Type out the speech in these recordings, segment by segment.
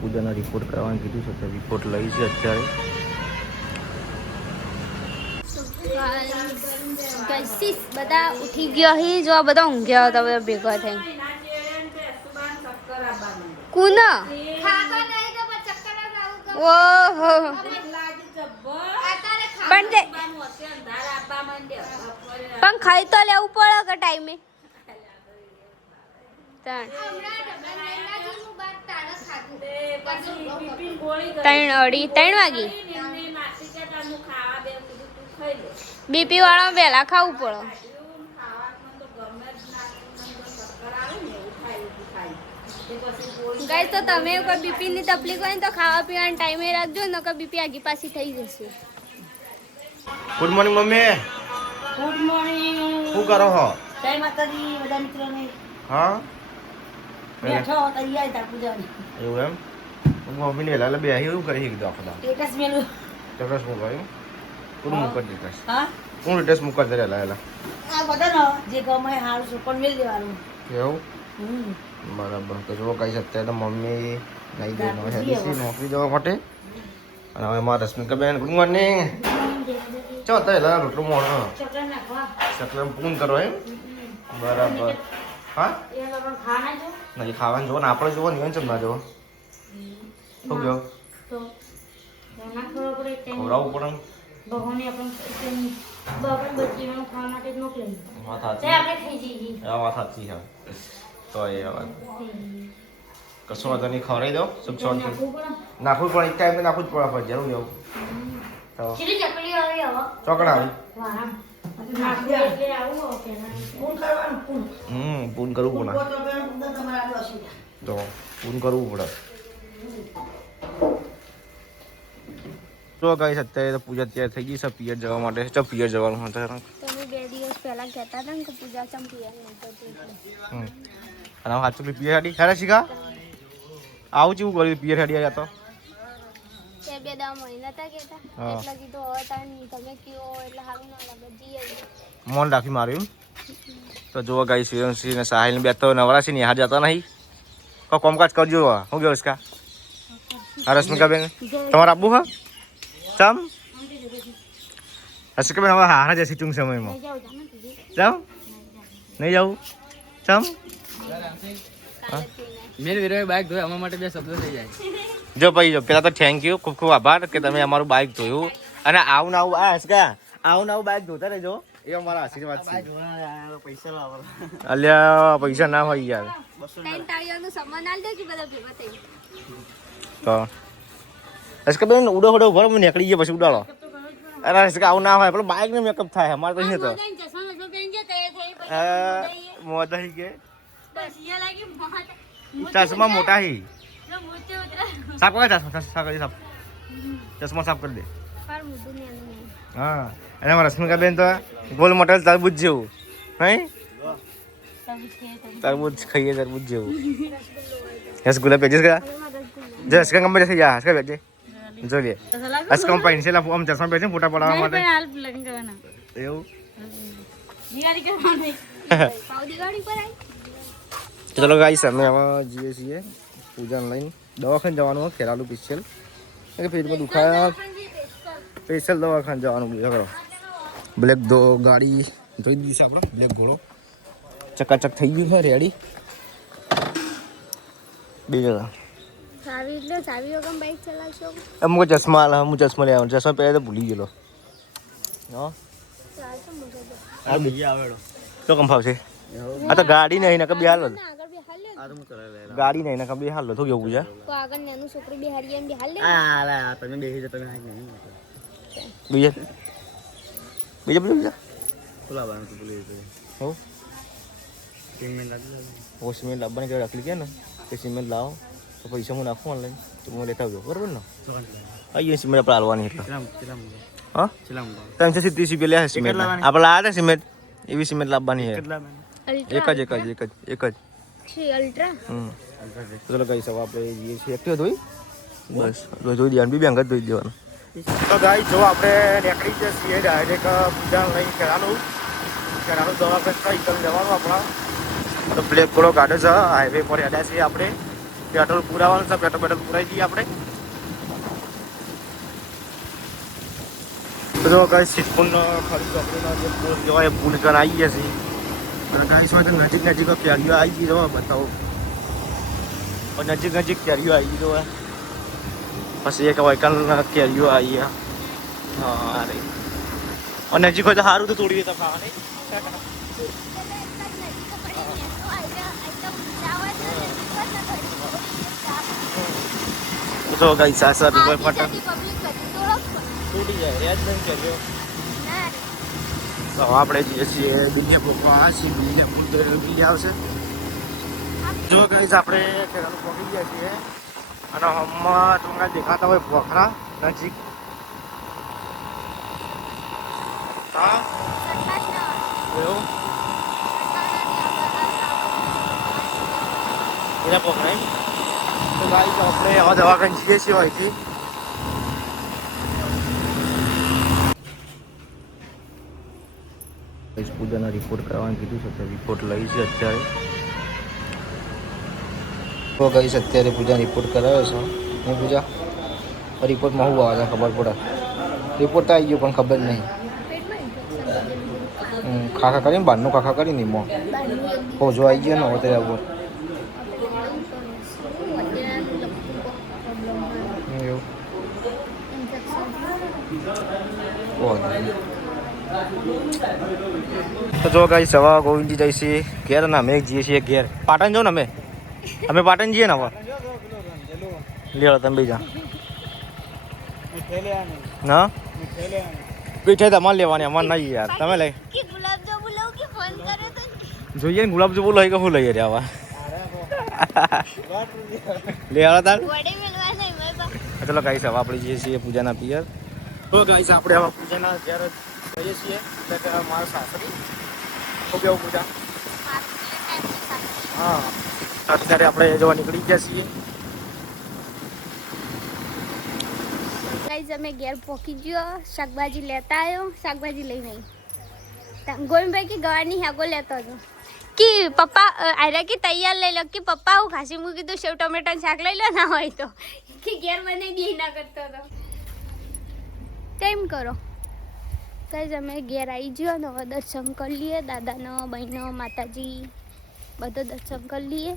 પૂજાના રિપોર્ટ કરવાનું કીધું છે તો રિપોર્ટ લઈ છે અત્યારે. બધા ઉઠી ગયા હી જો બધા ઊંઘ્યા હતા બધા ભેગા થઈ. કુના ઓહો પણ ખાઈ તો લેવું પડે કે ટાઈમે. 3 વાગે બીપી વાળા વહેલા ખાવું પડે. ગાઈસ તો તમે કોઈ બીપી ની તકલીફ હોય ને તો ખાવા પીવાના ટાઈમે રાખજો નકર બીપી આગી પાછી થઈ જશે. Good morning mummy. Good morning. શું કરો છો? જય માતાજી બધા મિત્રોને. હા બેઠો તૈયાર હતા પૂજાની. એવું એમ મમ્મીને વહેલા બે એવું કરી કીધું આપણે સ્ટેટસ મેલું. સ્ટેટસ મૂકવાયું કોણ મૂકવા સ્ટેટસ? હા કોણ સ્ટેટસ મૂકવા દે વહેલા આ બધાનો જે ગમે હારું છે પણ મેલ દેવાનું. એવું બરાબર. તો જો કઈ અત્યારે તો મમ્મી નહીં દેવાનું હેડી છે નોકરી જવા માટે. અને હવે મારા રશ્મિકાબેન ગુડ મોર્નિંગ. ચો તો એલા રોટલો મોડો ચટણી નાખવા. સકલમ પૂન કરો એમ બરાબર. હા એ લોકો ખાના જો નહીં ખાવાનું જોવો ને આપણે જોવો ને ચમ ના જોવો શું કહો તો ના ખબર પડે ખવડાવવું પડે ભગવાને આપણને બાપણ બચ્ચીનું ખાવા માટે જ મોકલે. વાત તે સાચી આપણે ખાઈ જઈએ. આ વાત સાચી છે તો એ વાત કશો વાંધો નહીં ખવડાવી દો સુખ શાંતિ નાખવું પડે. નાખવું પણ એક ટાઈમ નાખવું જ પડે જરૂર એવું તો ચીલી ચકલી આવી હવે. ચોકડા આવી વાહ નાખવું એટલે આવું કે પૂન કરવાનું પૂન. પૂન કરવું પડે તો પૂન કરવું પડે. તો કઈ અત્યારે તો પૂજા તૈયાર થઈ ગઈ છે પિયર જવા માટે. ચો પિયર જવાનું હતું તમે 2 દિવસ પહેલા કહેતા હતા ને કે પૂજા ચમ પિયર નહીં કરતી. અને સાચું પિયર હાડી ખરા શીખા આવું કેવું કર્યું પિયર હાડી આવ્યા તો તે 2 દા મહિના હતા કહેતા એટલે કીધું હવે તમે કયો એટલે સારું ના લાગે જઈએ. મોન રાખી માર્યું તો જુઓ ગાઈ શિવમસિંહ ને સાહિલ બે તો નવરા છે ને યાર જતા નહીં કો કોમકાજ કરજો. શું કહો ઇસકા હા રશ્મિકાબેન તમારે આપવું હા ચમ રશ્મિકાબેન હવે હારા જશે ટૂંક સમયમાં ચમ નહીં જવું ચમ મેર વિરોય બાઇક ધોય અમારા માટે 2 શબ્દો થઈ જાય. જો ભાઈ જો પેલા તો થેન્ક યુ ખૂબ ખૂબ આભાર કે તમે અમારું બાઇક ધોયું અને આવું ને આવું આ હસકા આવું ને આવું બાઇક ધોતા રહેજો એ અમારા આશીર્વાદ છે. પૈસા લાવો અલ્યા પૈસા ના હોય યાર 3 તાળીઓનું સામાન આલ દે કે બધા ભેગા થઈ. તો હસકાબેન ઉડો ઉડો ઉભો મને નીકળી ગયા પછી ઉડાડો. અરે હસકા આવું ના હોય પેલો બાઇક ને મેકઅપ થાય અમારે તો નહીં તો મોટા હી કે ચશ્મા મોટા હી સાફ કરે ચશ્મા સાફ કરી સાફ ચશ્મા સાફ કરી દે. હા અને અમારા રશ્મિકાબેન તો ગોલ મોટેલ તરબૂચ જેવું નહીં તરબૂચ ખાઈએ તરબૂચ જેવું. રસગુલ્લા પેજીસ ગયા જે હસકા કંપની જશે જા હસકા બેજે જો લે હસકા પેન્સિલ આમ ચશ્મા પહેરીને ફોટા પડાવવા માટે એવું. ચલો ગાઈસ અમે હવે જઈએ છીએ પૂજા લઈને દવાખાને જવાનું હોય ખેરાલુ સ્પેશિયલ કે પેટમાં દુખાયા સ્પેશિયલ દવાખાને જવાનું કરો. બ્લેક ગાડી જોઈ દીધી છે આપણે બ્લેક ઘોડો ચકાચક થઈ ગયું છે રેડી. 2 જણા ચાવી વગર બાઈક ચલાવશો? અમુક ચશ્મા હું ચશ્મા લઈ આવ્યો ચશ્મા પહેલા તો ભૂલી ગયેલો હા બીજી આવેલો તો કંફાવ છે આ તો ગાડી નહીં નકર બિહાર ગાડી નહીં નકર બિહાર લો તો કેવું પૂજા તો આગળ નાનું છોકરું બિહારી એમ બિહાર લે. તમે બેસી જાઓ તમે બીજા બીજા ખોલાવાનું તો બોલી હો સિમેન્ટ લાગી ઓ સિમેન્ટ લાવવાની કે રાખલી કે ને કે સિમેન્ટ લાવો તો પૈસા હું નાખું ઓનલાઈન તો હું લેતા આવજો બરાબર ને. અહીંયા સિમેન્ટ આપણે હાલવાની એટલે હા 370 રૂપિયા લે સિમેન્ટ આપણે લાવ્યા હતા સિમેન્ટ એવી સિમેન્ટ લાવવાની છે એક જ અલ્ટ્રા ચલો કઈ સવા આપણે જઈએ છીએ એકટીવા ધોઈ બસ ધોઈ દેવાનું બી બેંક જ ધોઈ દેવાનું. તો ગાઈ જો આપણે નીકળી જઈએ છીએ ડાયરેક્ટ પૂજા લઈ ખેરાલું દવાખાને કઈ જવાનું આપણા તો બ્લેક ઘોડો કાઢે છે હાઈવે પર હેડ્યા છીએ આપણે પેટ્રોલ પુરાવાનું છે. પેટ્રોલ પુરાઈ દઈએ આપણે. તો કઈ સિદ્ધપુરનો ખાલી ચોકડીનો જે પુલ કહેવાય પુલ કર આવી ગયા છે. અને ગાઈસમાં તો નજીક કેરીઓ આવી ગઈ જો બતાવો. નજીક કેરીઓ આવી ગઈ જો. પછી એક વૈકલ કેરીઓ આવી ગયા. હા અરે અને નજીક હોય તો સારું તો તોડીએ તો ખાવા નહીં. તો ગાઈ સાસા બી ફટા તૂટી જાય યાદ નહીં કર્યો. તો આપણે જઈએ છીએ બિલ્લે પપ્પા છીએ બિલ્લે બિલ્લે આવશે. જો ગાઈસ આપણે ખેરાલું પહોંચી ગયા છીએ અને હમણાં તમને દેખાતા હોય પોખરા નજીક. હા એવું એના પોખરા એમ. તો ગાઈસ આપણે હવે દવાખાને જઈએ છીએ અહીંથી. પૂજાના રિપોર્ટ કરવાનું કીધું છે. રિપોર્ટ લઈ છે અત્યારે. તો ગઈ અત્યારે પૂજા રિપોર્ટ કરાવ્યો છે. હું પૂજા રિપોર્ટમાં શું આવે છે ખબર પડે. રિપોર્ટ તો આવી ગયો પણ ખબર નહીં. ખાખા કરીને બહારનું ખાખા કરીને એમાં હોજો આવી ગયો ને હવે ત્યારે તો જો ગાઈ સવા ગોવિંદજી જઈશી ઘેર ને અમે જઈએ છીએ ઘેર. પાટણ જાઉં ને અમે પાટણ જઈએ ને હવે લ્યો તમે બીજા હા પીઠે તમારે લેવાની અમારે નહીં યાર. તમે લઈ જોઈએ ને ગુલાબજાંબુ લઈ કે શું લઈએ રે આવા લે આવા તાર. ચલો ગાઈસ હવે આપણે જઈએ છીએ પૂજાના પિયર. તો ગાઈસ આપણે હવે પૂજાના ઘેર જઈએ છીએ. એટલે મારા સાસરી ખૂબ એવું પૂજા. હા અત્યારે આપણે જોવા નીકળી ગયા છીએ. ગાઈસ અમે ઘેર પહોંચી ગયો. શાકભાજી લેતા આવ્યો. શાકભાજી લઈ નહીં ગોવિંદભાઈ કે ગવાની હેગો લેતો હતો કે પપ્પા આયરા કે તૈયાર લઈ લો કે પપ્પા હું ખાસી મૂકી કીધું સેવ ટમેટાનું શાક લઈ લો ના હોય તો કે ઘેર બનાવી દે ના કરતો હતો. કેમ કરો ગાઈસ અમે ઘેર આવી ગયો ને હવે દર્શન કરી લઈએ. દાદાનો બહેનો માતાજી બધો દર્શન કરી લઈએ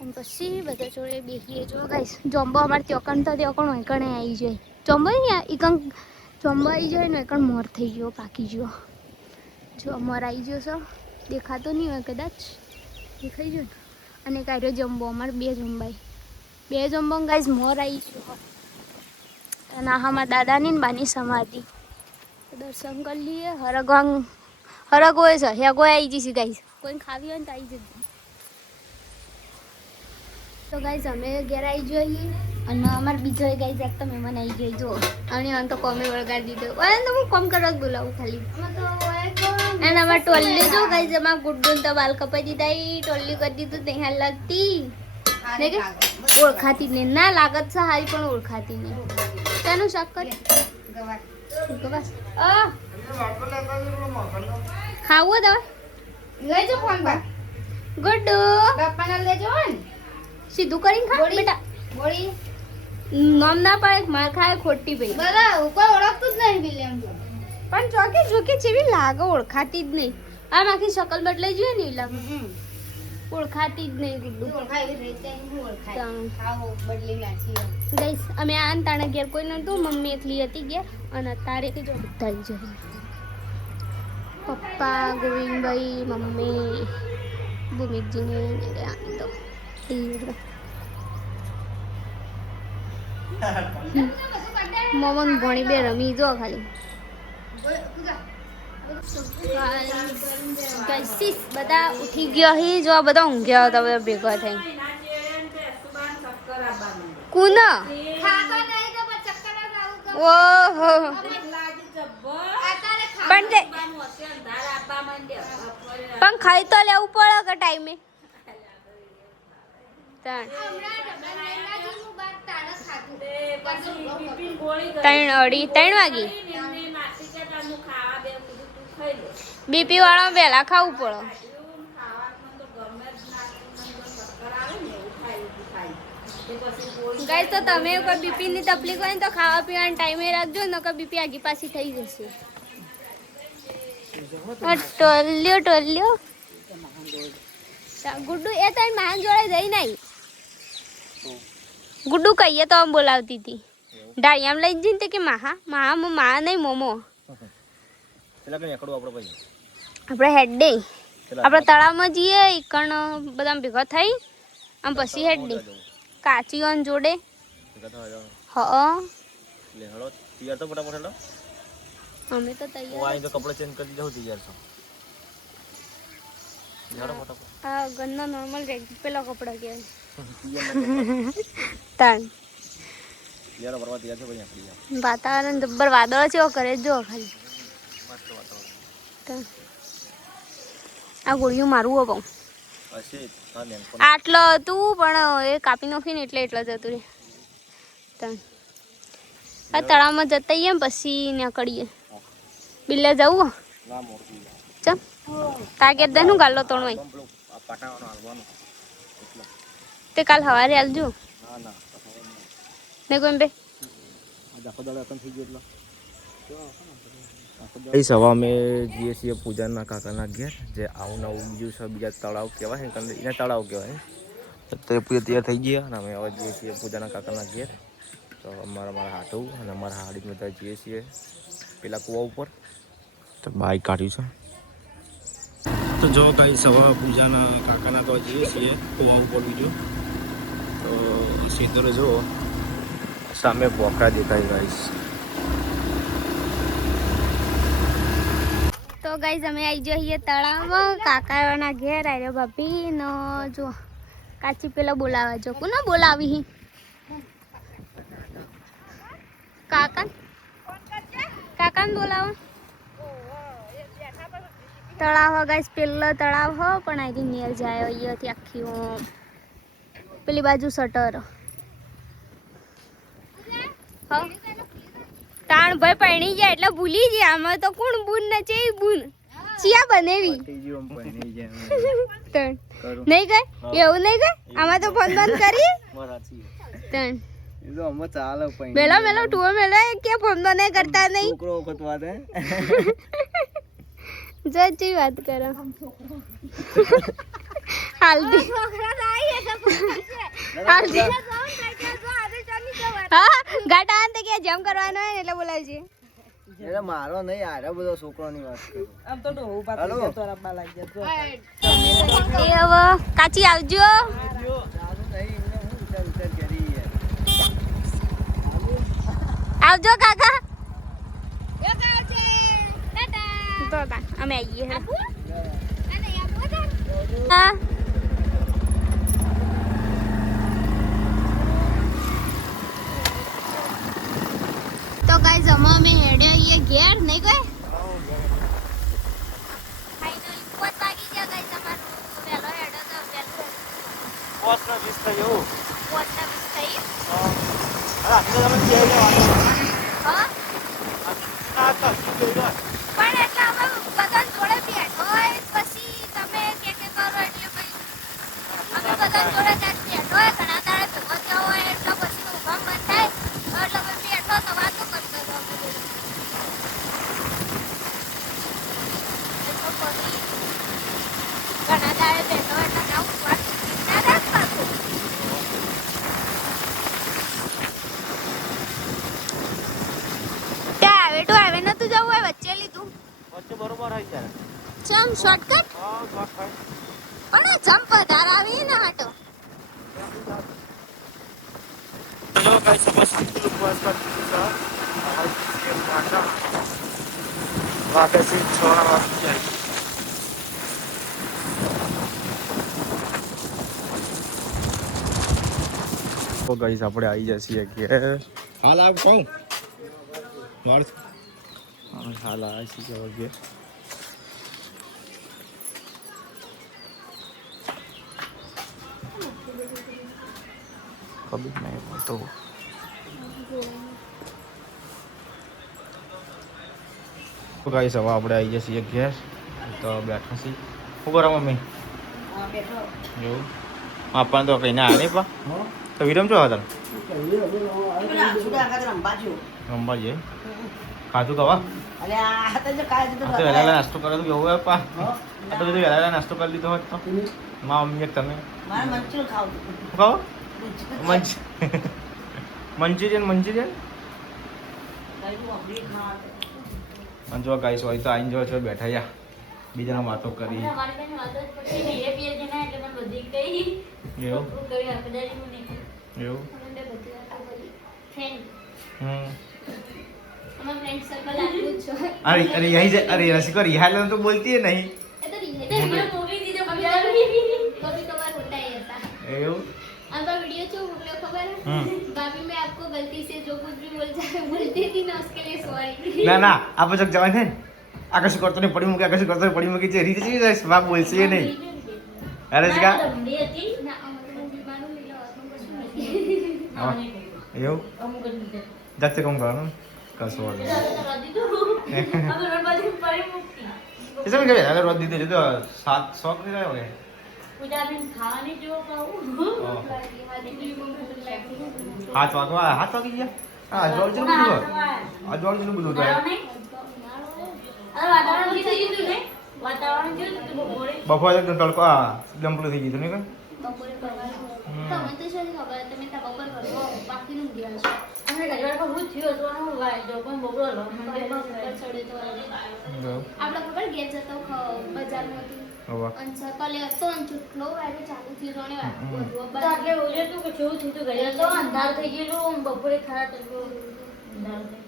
અને પછી બધા જોડે બેસીએ. જો ગાઈસ જોમ્બો અમારે ત્યોકણ તો ત્યોકણ વૈકણે આવી જાય. જોમ્બો ને એકણ જોમ્બો આવી જાય ને એકણ મોર થઈ ગયો પાકી ગયો. જો મોર આવી ગયો છો દેખાતો નહીં હોય કદાચ દેખાઈ ગયો ને. અને કાઢ્યો જમ્બો અમારે બે જમ્બો ગાઈસ મોર આવી ગયો. અને આમાં દાદાની ને બાની સમાધિ દર્શન કરી લઈએ. હરગ હોય છે હેગો આવી જઈશ ગાઈસ. કોઈ ખાવી હોય ને તો આવી જજો. તો ગાઈસ અમે ઘેર આવી જોઈએ અને અમારે બીજો ગાઈસ એક તો મહેમાન આવી ગઈ. જો અને આમ તો કોમે વળગાડી દીધો. ઓય તો હું કોમ કરવા જ બોલાવું ખાલી. અને અમારે ટોલ્લી જો ગાઈસ અમારે ગુડ્ડું તો બાલ કપાઈ દીધા. ટોલ્લી કરી દીધું ત્યાં લગતી ઓળખાતી નહીં. ના લાગત છે હારી પણ ઓળખાતી નહીં. તેનું શાક કરી ખાવું તો લેજો ફોન પર ગુડ્ડુ પપ્પાને લેજો ને સીધું કરીને ખા બેટા. ગોળી નામ ના પાડે માર ખાય ખોટી ભાઈ. બરા કોઈ ઓળખતું જ નહીં બિલેમ પણ ચોકે જોકે જેવી લાગે ઓળખાતી જ નહીં. આમ આખી શકલ બદલાઈ જોઈએ ને લાગે ઓળખાતી જ નહીં. ગુડ્ડુ ઓળખાય રહેતે હું ઓળખાય ખાઓ બદલી નાખી. ગાઈસ અમે આ તાણા ઘેર કોઈ નતું. મમ્મી એકલી હતી ઘેર અને તારે કે જો બધા જ જઈ પપ્પા ગોવિંદભાઈ મમ્મી ભૂમિકજીને તો મમન ભણી બે રમી જો ખાલી. બધા ઉઠી ગયા હી જો બધા ઊંઘ્યા હતા બધા ભેગા થઈ. કુના ઓહો પણ ખાઈ તો લેવું પડે કે ટાઈમે. ત્રણ વાગી બીપી વાળા વહેલા ખાવું પડે. ગાઈસ તો તમે કોઈ બીપી ની તકલીફ હોય ને તો ખાવા પીવાના ટાઈમે રાખજો નકર બીપી આગી પાછી થઈ જશે. ટોલ્યો ગુડ્ડુ એ તારી માન જોડે જઈ નહીં. ગુડ્ડુ કહીએ તો આમ બોલાવતી હતી ડાળિયામ લઈ જઈને તે કે મા નહીં મોમો પેલા કઈ એકડું આપણે પછી આપણે હેડ ડે આપણે તળાવમાં જઈએ કણ બધા ભેગા થઈ આમ પછી હેડ ડે કાચીઓન જોડે હ લે હળો તૈયાર તો ફટાફટ હેલો અમે તો તૈયાર વાઈ તો કપડા ચેન્જ કરી દઉં તૈયાર છો હેડો ફટાફટ આ ગન્ના નોર્મલ પેલા કપડા કહેવાય તાણ યાર બરવા તૈયાર છે ભાઈ આપણી વાતાવરણ જબ્બર વાદળ છે કરે જો ખાલી મસ્ત વાતાવરણ તાણ આ ગોળીઓ મારવું હો હશે હા બેન આટલો હતું પણ એ કાપી નાખીને એટલે જતું રે તાણ આ તળાવમાં જતા આવીએ ને પછી નીકળીએ બિલ્લે જવું ના મોરતી ચમ તાકે દેનું ગાલો તણવાય આ પાટાવાનો હાલવાનો એટલે તે કાલ સવારે આલજો ના ના ને કોઈ બે આખો દાડો અકન થઈ ગયો એટલે સવા અમે જઈએ છીએ પૂજાના કાકાના ઘેર જે આવું નવું બીજું છે બીજા તળાવ કહેવાય એને તળાવ કહેવાય અત્યારે પૂજા તૈયાર થઈ ગયા અને અમે હવે જઈએ છીએ પૂજાના કાકાના ઘેર તો મારા હાથું અને અમારા હાડી બધા જઈએ છીએ પેલા કૂવા ઉપર તો બાઈક કાઢ્યું છે તો જો કાંઈ સવા પૂજાના કાકાના તો જઈએ છીએ કૂવા ઉપર બીજું તો સીધો જો સામે પોખરા દેખાય ગાઈસ તો ગાઈસ અમે આવી જઈએ તળાવમાં કાકાના ઘેર આવ્યો ભાભી નો જો કાચી પેલા બોલાવા જો કોને બોલાવી કાકાને બોલાવો તળાવ હો ગાઈસ પેલો તળાવ હો પણ અહીંથી નીર જાય અહીંયાથી આખી પેલી બાજુ શટર તાણ ભાઈ પૈણી જાય એટલે ભૂલી જાય આમાં તો કોણ બૂન ન છે બૂન ચિયા બનેવી તણ નહીં ગઈ એવું નહીં ગઈ આમાં તો ફોન બંધ કરી તણ મેલો ટુઓ મેલો કે ફોન બંધ કરતા નહીં જજી વાત કરો હાલદી હા ગાટા આંતે કે જમ કરવાનો હોય ને એટલે બોલાવજે એટલે મારો નહીં આરે બધો છોકરોની વાત કરું આમ તો ડોહુ પાછો તો રબ્બા લાગી જતો એ હવે કાચી આવજો આવજો કાકા તો અમે આવીએ હા તો ગાઈસ અમે હેડે આવીએ ઘેર નહીં ગઈ ફાઇનલી 5 વાગી ગયા ગાઈસ અમારું વેલો હેડો તો વેલો 5:20 થયું 5:20 થઈ હા તમે જઈ લેવાનું હા આ તો જોઈ પણ એટલે અમે બધા જોડે બેઠો હોય પછી તમે કે કરો એટલે પછી અમે બધા જોડે ત્યાં બેઠો હોય ઘણા દાડે ભેગો થયો હોય એટલે પછી ઊભા મન થાય એટલે અમે બેઠો તો વાતો કરતો હતો ઘણા દાડે બેઠો એટલે જાઉં વાત ના રાખ પાછું આવે નતું જવું હોય વચ્ચે લીધું વચ્ચે બરોબર આવી જાય ચમ શોર્ટકટ હા શોર્ટ પણ જમ્પ વધારે આવી ને હાટો ચલો ગાઈસ સમસ્ત ઉપવાસ કરતી છે વાગે છે 6 વાગી જાય તો ગાઈસ આપણે આવી જઈએ કે હાલ આવ કહું નોર્થ હાલ આવી છે કે કभी नहीं तो ગાઈસ હવે આપણે આવી જઈએ છીએ ઘેર તો બેઠા છીએ શું કરો મમ્મી એવું આપણને તો કઈ ના આવે નહીં પા તો વિરમ છો હતા પેલા છૂટા આગળ રંબા છો. રમવા જઈએ ખાધું કવા અરે આ તો જો કાય તો તો વહેલા નાસ્તો કરે તો કેવું હોય પા આ તો બધું વહેલા નાસ્તો કરી લીધો હોત તો મા મમ્મી એક તમે મારે મંચુર ખાવ. શું ખાઓ મંચુરિયન અને જો ગાઈસ હોય તો આઈને જો છો બેઠા યા બીજાના વાતો કરી અમારી બેન વાત જ પડતી નહીં એ પીએ છે ને એટલે મને બધી કઈ એવું હું કરી આપદારી હું નહીં એવું અમે બધી વાતો કરી ફ્રેન્ડ હમ અમારા ફ્રેન્ડ સર્કલ આટલું જ છે અરે અરે यही से अरे रसिको रिहाल तो बोलती है नहीं એ તો રીહે तो मैं मूवी दी जो पंजाबी कभी कभार होता ही ऐसा એવું आपका वीडियो जो मोकलो खबर है हम्म। भाभी मैं आपको गलती से जो कुछ भी बोलती थी ना उसके लिए सॉरी ના ના આ પછી જવાન છે આકાશ કરતો ને પડી મૂકી આકાશ કરતો ને પડી મૂકી છે રીત છે બાપ બોલશે નહીં અરે જીગા रंडी હતી ના અમારું બીમારું મિલો આત્મ કશું નથી હા એવું અમુક જ રીતે જાતે કોમ કરવાનું કશું વાંધો નહીં. રદી તો હવે રણબાજી પડી મૂકી એ સમય કે હવે રોજ દીધો છે તો 7 શોખ નહીં રહ્યો કે પૂજા બેન ખાવાની જો કહું હાથ વાગી ગયા હા જોડ છે બધું આ જોડ છે બધું થાય અરે વાતાવરણ થી થઈ ગયું ને વાતાવરણ જેવું હતું બપોરે બફોર એકદમ તડકો આ ડમ્પલું થઈ ગયું ને બપોરે કરવાનું તમે તો છે ખબર તમે તા બપોર કરો બાકીનું ગયા છો અમે ગજવાડ પર હું થયો તો હું વાય જો પણ બપોર લો બપોર ચડે તો આપણે ખબર ઘેર જતો બજારમાંથી હવે અને સકલે હતો ને ચૂટલો વાયરો ચાલુ થયો ને તો એટલે ઓલે તું કે કેવું થયું ગયો તો અંધાર થઈ ગયેલું બપોરે ખરા તો અંધાર થઈ